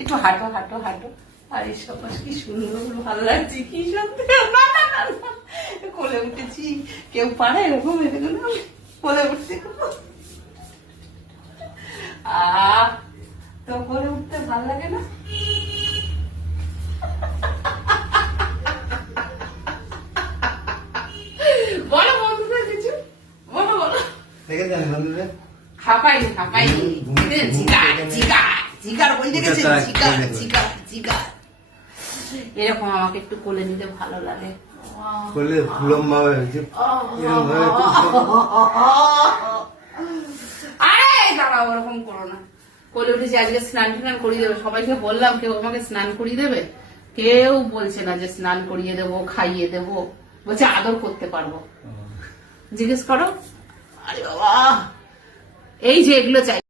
একটু হাঁটো হাঁটো হাঁটো। আরে সবাস কি সুন্দর, ভালো লাগছে, কি সুন্দর। কোলে উঠেছি, কেউ পারে এরকম এরকম কোলে উঠতে? তো কোলে উঠতে ভালো লাগে না? বলো বন্ধুদের কিছু, বলো বলো। হাঁপাইনি হাঁপাইনি, জিগার বলতে গেছে, জিগার জিগার। এরকম আমাকে একটু কোলে নিতে ভালো লাগে। আরে দাঁড়াও, ওরকম করো না। কোলে উঠেছি, আজকে স্নান টান করিয়ে দেবে। সবাইকে বললাম, কেউ আমাকে স্নান করিয়ে দেবে? কেউ বলছে না যে স্নান করিয়ে দেবো, খাইয়ে দেবো, বলছে আদর করতে পারবো। জিজ্ঞেস করো। আরে বাবা, এই যে এগুলো চাই।